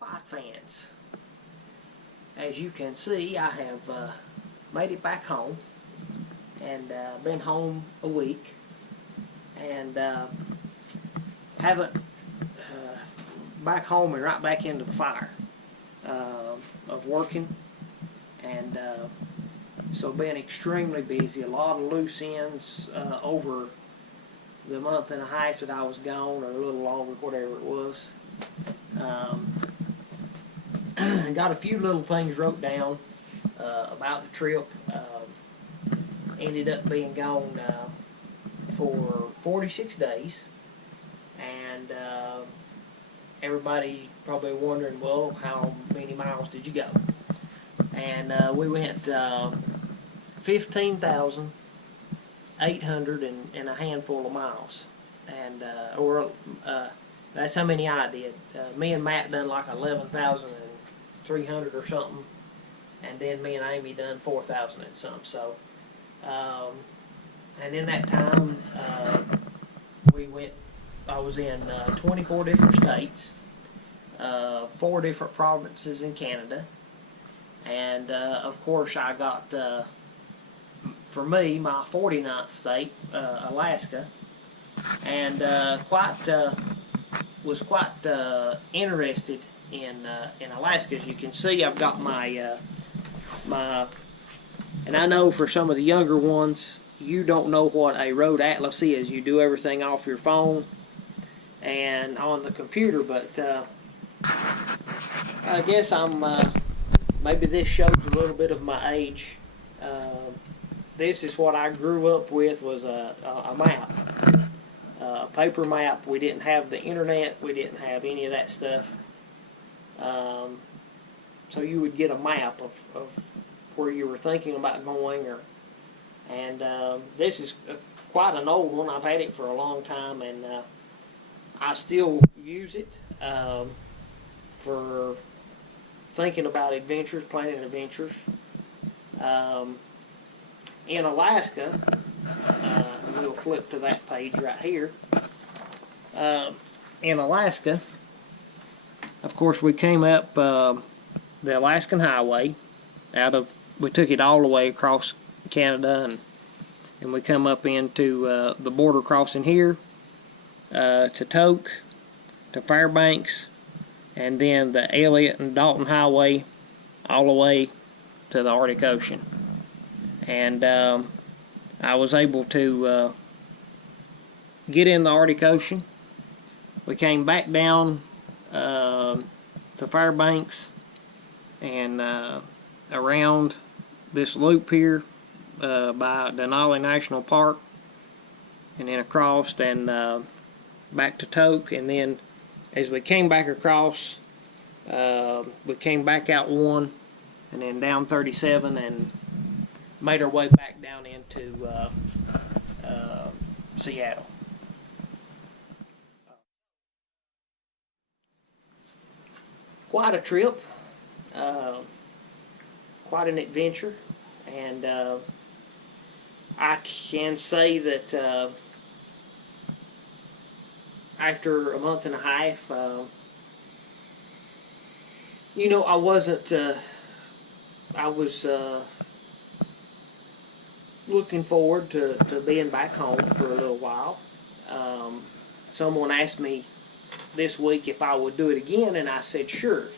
Fight fans, as you can see, I have made it back home and been home a week and haven't back home and right back into the fire of working, and so been extremely busy, a lot of loose ends over the month and a half that I was gone, or a little longer, whatever it was. Got a few little things wrote down about the trip. Ended up being gone for 46 days, and everybody probably wondering, well, how many miles did you go? And we went 15,800 and a handful of miles, and that's how many I did. Me and Matt done like 11,300 or something, and then me and Amy done 4,000 and some. So, and in that time, I was in 24 different states, 4 different provinces in Canada, and of course I got, for me, my 49th state, Alaska, and was quite interested in Alaska. As you can see, I've got my and I know for some of the younger ones, you don't know what a road atlas is. You do everything off your phone and on the computer, but I guess I'm maybe this shows a little bit of my age. This is what I grew up with, was a map, a paper map. We didn't have the internet. We didn't have any of that stuff. So you would get a map of where you were thinking about going, and this is quite an old one. I've had it for a long time, and I still use it for thinking about adventures, planning adventures. In Alaska, we'll flip to that page right here. In Alaska, of course, we came up the Alaskan Highway. We took it all the way across Canada, and we come up into the border crossing here to Tok, to Fairbanks, and then the Elliott and Dalton Highway all the way to the Arctic Ocean. And I was able to get in the Arctic Ocean. We came back down to Fairbanks and around this loop here by Denali National Park, and then across and back to Tok, and then as we came back across, we came back out one and then down 37 and made our way back down into Seattle. Quite a trip, quite an adventure, and I can say that after a month and a half, I wasn't, I was looking forward to being back home for a little while. Someone asked me this week if I would do it again, and I said sure.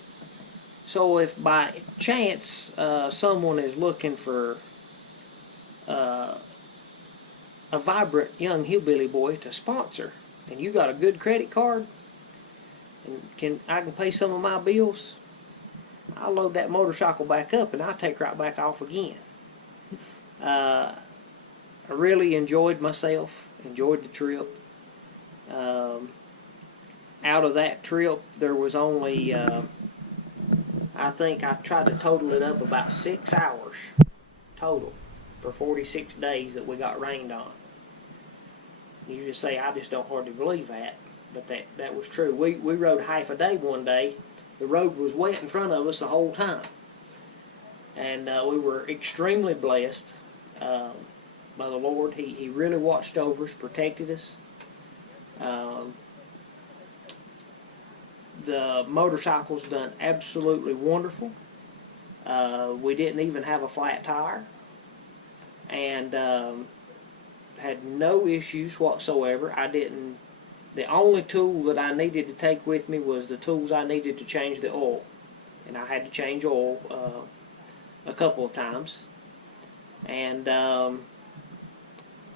So if by chance someone is looking for a vibrant young hillbilly boy to sponsor, and you got a good credit card, and I can pay some of my bills, I'll load that motorcycle back up and I'll take right back off again. I really enjoyed myself, enjoyed the trip. Out of that trip, there was only, I think I tried to total it up, about 6 hours total for 46 days that we got rained on. You just say, I just don't hardly believe that, but that was true. We rode half a day one day. The road was wet in front of us the whole time, and we were extremely blessed by the Lord. He really watched over us, protected us. The motorcycle's done absolutely wonderful. We didn't even have a flat tire, and had no issues whatsoever. The only tool that I needed to take with me was the tools I needed to change the oil, and I had to change oil a couple of times. And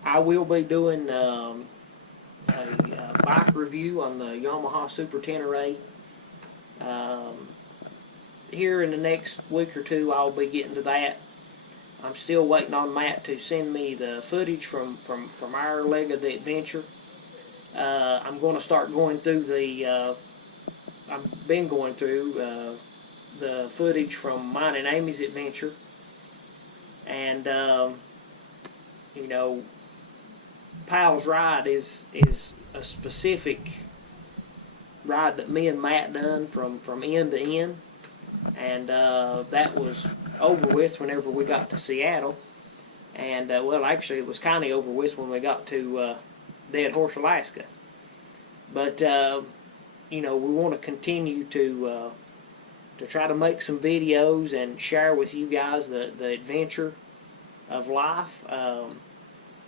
I will be doing a bike review on the Yamaha Super Tenor 8. Here in the next week or two, I'll be getting to that. I'm still waiting on Matt to send me the footage from our leg of the adventure. I'm going to start going through I've been going through the footage from mine and Amy's adventure. And, you know, P.A.L.S ride is a specific ride that me and Matt done from end to end. And that was over with whenever we got to Seattle. And, well, actually, it was kind of over with when we got to Dead Horse, Alaska. But, you know, we want to continue to try to make some videos and share with you guys the adventure of life.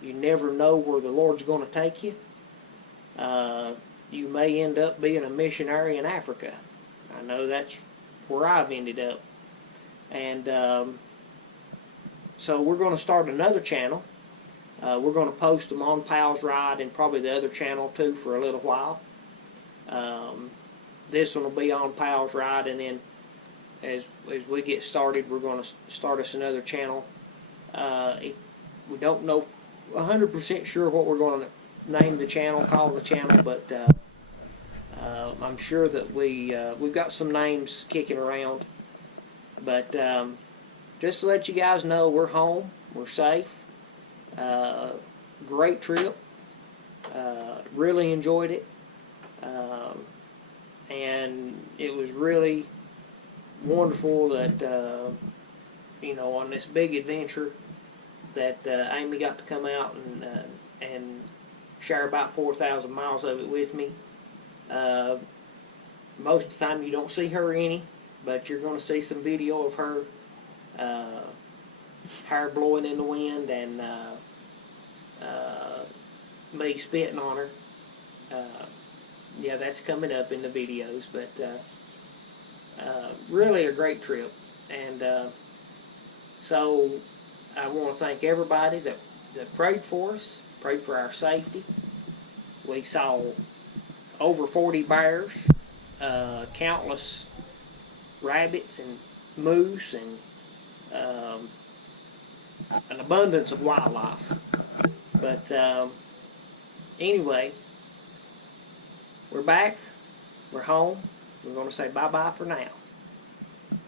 You never know where the Lord's going to take you. You may end up being a missionary in Africa. I know that's where I've ended up. And so we're going to start another channel. We're going to post them on P.A.L.S Ride and probably the other channel too for a little while. This one will be on P.A.L.S Ride, and then as we get started, we're going to start us another channel. We don't know 100% sure what we're going to name the channel, call the channel, but I'm sure that we've got some names kicking around. But just to let you guys know, we're home, we're safe. Great trip. Really enjoyed it. And it was really wonderful that, you know, on this big adventure that Amy got to come out and share about 4,000 miles of it with me. Most of the time you don't see her any, but you're going to see some video of her hair blowing in the wind and me spitting on her. Yeah, that's coming up in the videos, but really a great trip. And so I want to thank everybody that prayed for us, prayed for our safety. We saw over 40 bears, countless rabbits and moose, and an abundance of wildlife. But anyway, we're back, we're home, we're going to say bye-bye for now.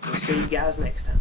We'll see you guys next time.